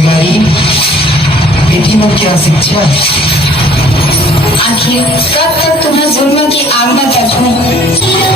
बेरोजगारी, बेटियों की अशिक्षा। आखिर कब तक तुम्हें जुल्म की आग में तपूं?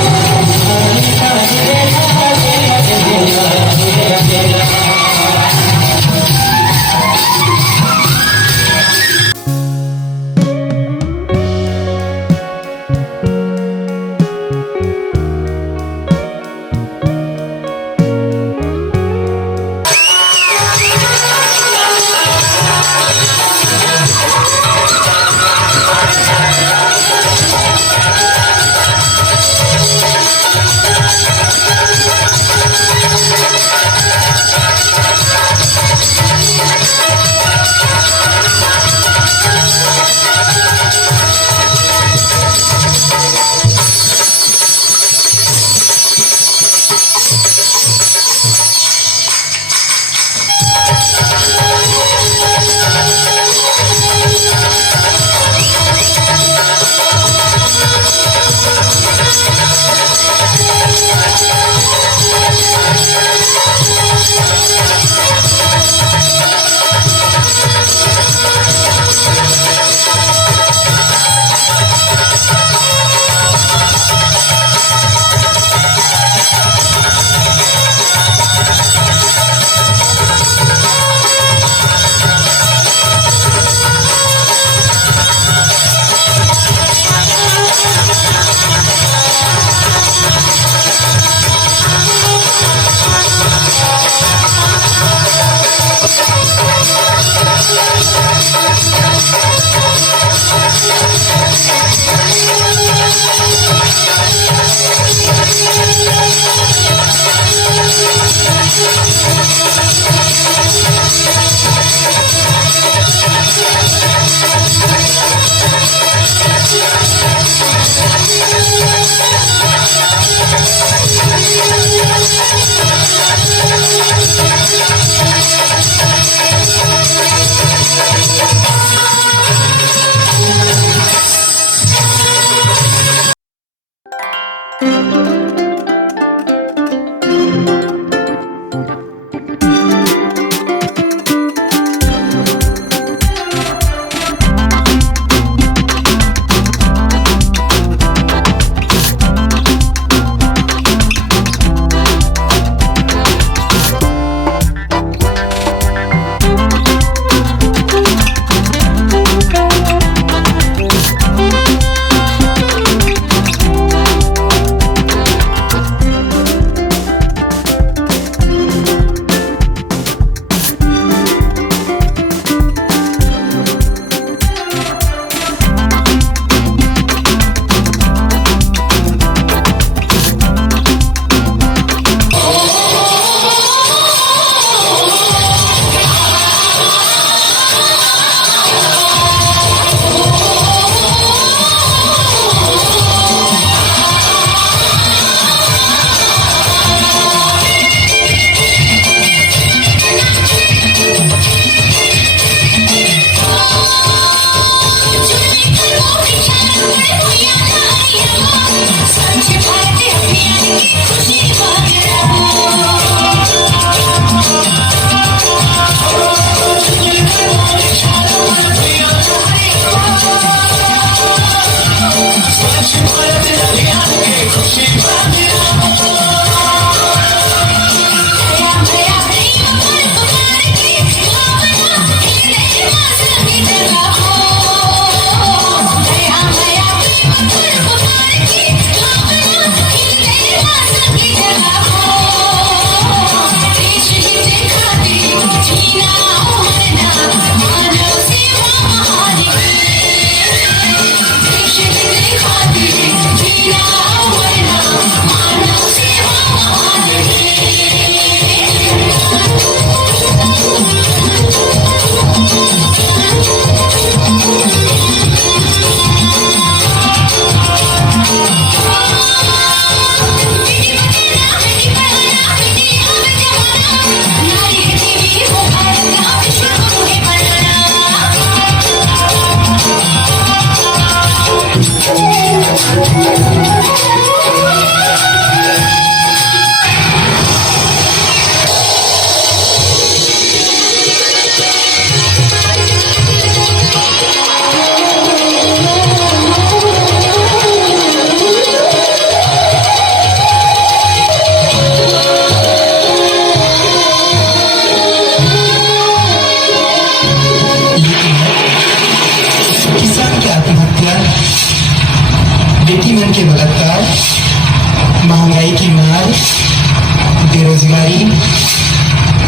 बेरोजगारी,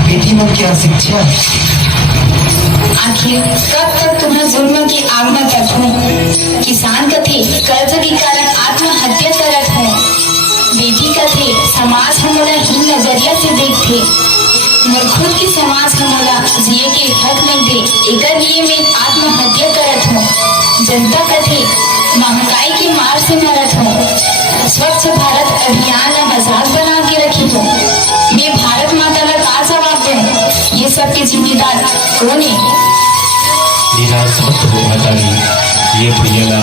बेटियों की अशिक्षा। आखिर कब तक तुम्हें जुल्म की आग में तपूं? किसान कथे कर्ज के कारण आत्महत्या करत हो, बेटी कथे समाज हमला ही नजरिया से देखते, मोर खुद की समाज हमला जिए के हक नहीं दे, एकर लिए मैं आत्महत्या करत हूँ। जनता कथे महंगाई की मार से मरत हूँ, स्वच्छ भारत अभियान का मजाक बना के रखी हूँ। मैं भारत माता का का जवाब दूँ? ये सब के जिम्मेदार कौन है? निराश मत हो माताजी, ये भैया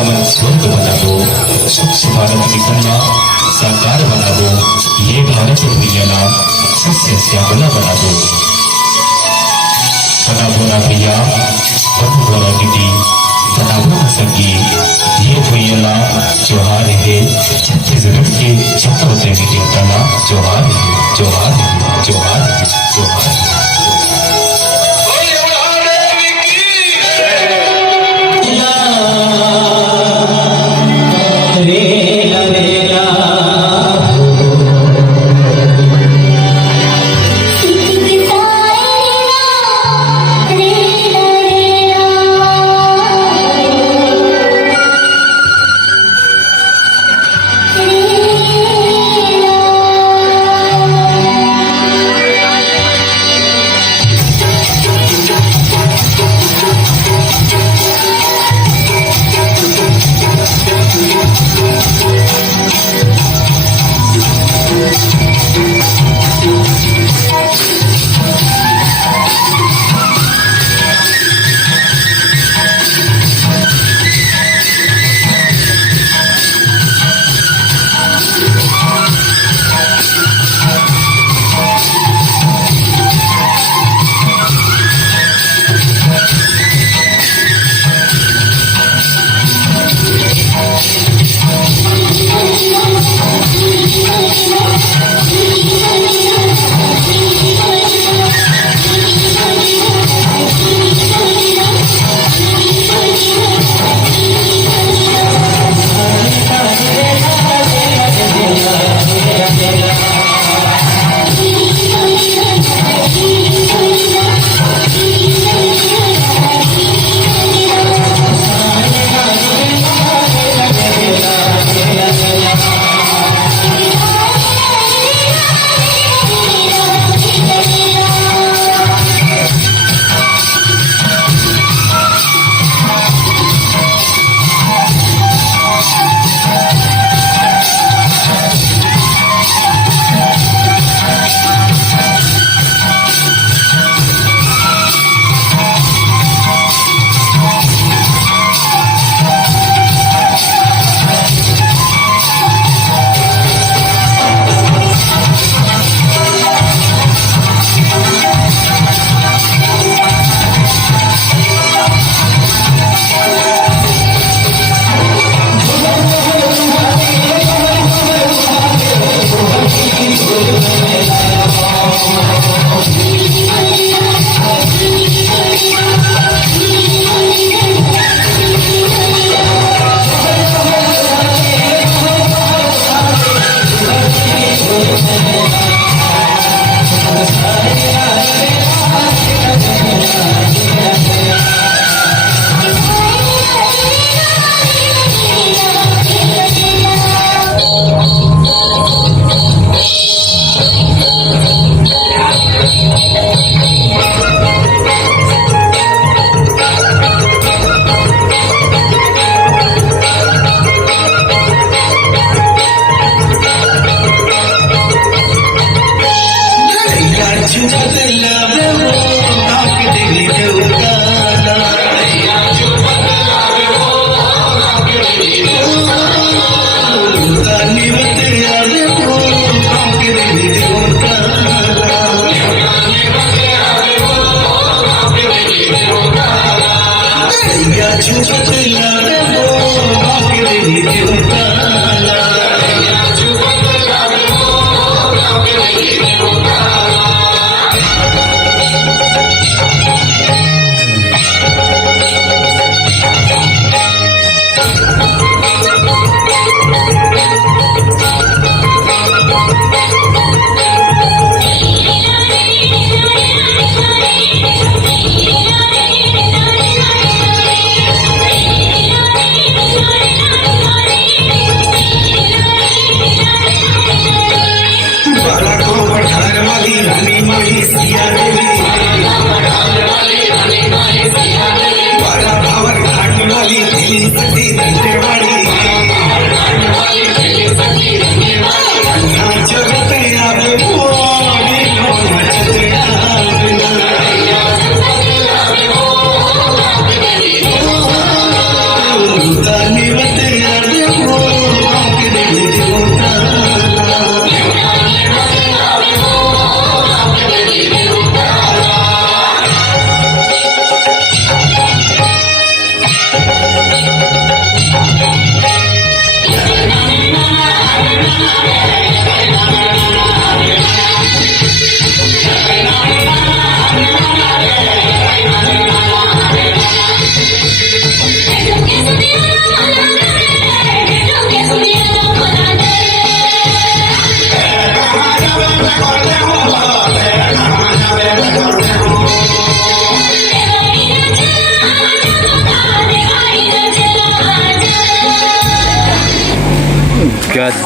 अमन स्वर्ग बना दो, स्वच्छ भारत मिशन साकार बना दो, ये भारत भैया सस्य श्यामला बना दो। बना बोला भैया, बन बोला दीदी, बना बोला सगी, ये भैया जोहार है छत्तीसगढ़ के चक्रवर्ती देवता ना जोहार है, जोहार है, जोहार है, जोहार है।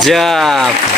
job.